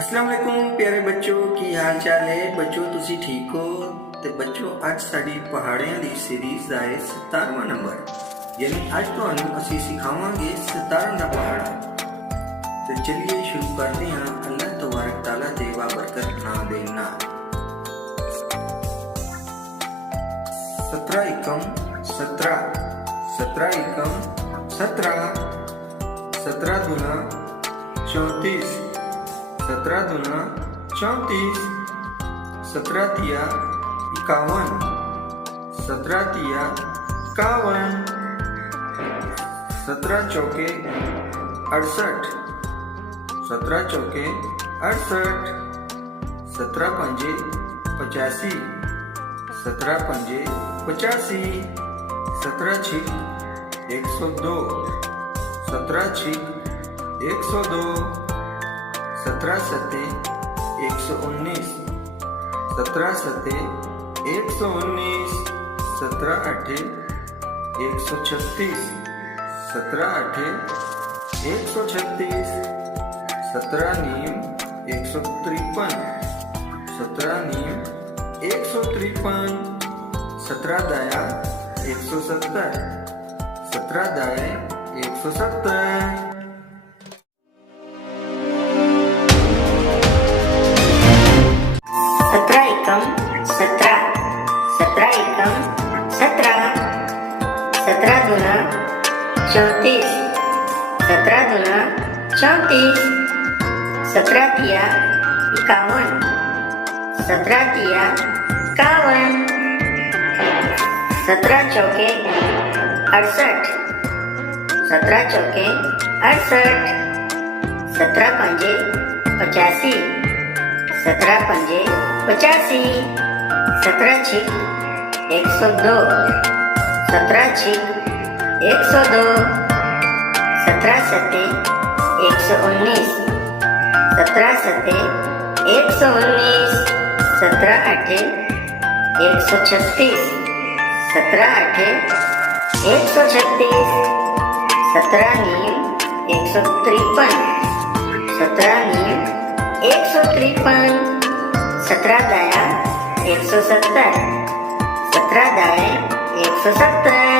अस्सलाम वालेकुम प्यारे बच्चों की हाल चाल है बच्चों ਤੁਸੀਂ ਠੀਕ ਹੋ ਤੇ ਬੱਚੋ ਅੱਜ ਸਾਡੀ ਪਹਾੜਿਆਂ ਦੀ ਸੀਰੀਜ਼ ਦਾ ਹੈ 17ਵਾਂ ਨੰਬਰ ਯਾਨੀ ਅੱਜ ਤੁਹਾਨੂੰ ਅਸੀਂ ਸਿਖਾਵਾਂਗੇ 17 ਦਾ ਪਹਾੜਾ ਤੇ ਚਲਿਏ ਸ਼ੁਰੂ ਕਰਦੇ ਹਾਂ ਅੱਲਾਹ ਤਬਾਰਕ ਤਾਲਾ ਦੇ ਬਾਬਰਕਤ ਨਾਮ ਦੇ ਨਾਲ 17 एकम 17 17 एकम 17 17 दूना 34 17 दूना 34 17 तिया 51 17 तिया 51 17 चौके 68 17 चौके 68 17 पंजे 85 17 पंजे 85 17 छिक 102 17 छिक 102 17 सत्ते 119 17 सत्ते 119 17 अठे 136 17 अठे 136 17 नीम 153 17 नीम 153 17 दाया 170 17 दाए 170 17 एकम 17 17 दूना 34 17 दूना 34 17 तिया 51 17 तिया 51 17 चौके 68 17 चौके 68 17 पंजे 85 17 पंजे 85 17 छिक 102 17 छिक 102 17 सत्ते 119 17 सत्ते 119 17 अठे 136 17 अठे 136 17 नीम 153 17 नीम 153 17 दाया 170 17 दाए 170